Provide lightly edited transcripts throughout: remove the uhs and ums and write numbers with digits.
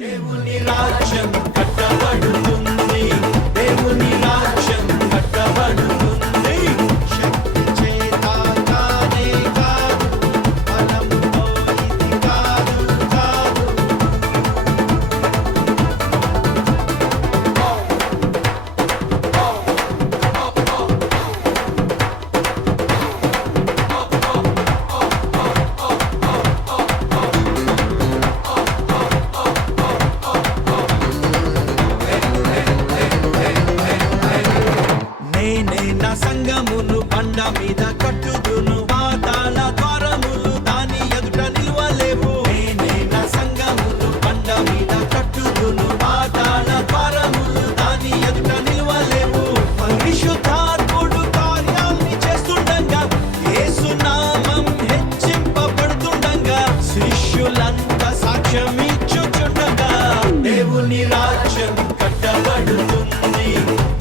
దేవుని రాజ్యం కట్టబడుతుంది, దేవుని రాజ్యం కట్టబడుతుంది. శక్తి చేత కానే కాదు, బలంతో ఇది కాదు కాదు. నేనే నా సంగమును బండ మీద కట్టుదును, పాతాళ ద్వారములు దాని ఎదుట నిలువలేవు. నేనే నా సంగమును బండ మీద కట్టుదును, పాతాళ ద్వారములు దాని ఎదుట నిలువలేవు. పరిశుద్ధాత్ముడు కార్యాన్ని చేస్తుండగా, యేసు నామం హెచ్చింపబడుతుండగా, శిష్యులంతా సాక్ష్యం ఇచ్చుచుండగా, దేవుని రాజ్యం కట్టబడుతుంది,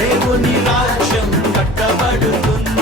దేవుని రాజ్యం కట్టబడుతుంది.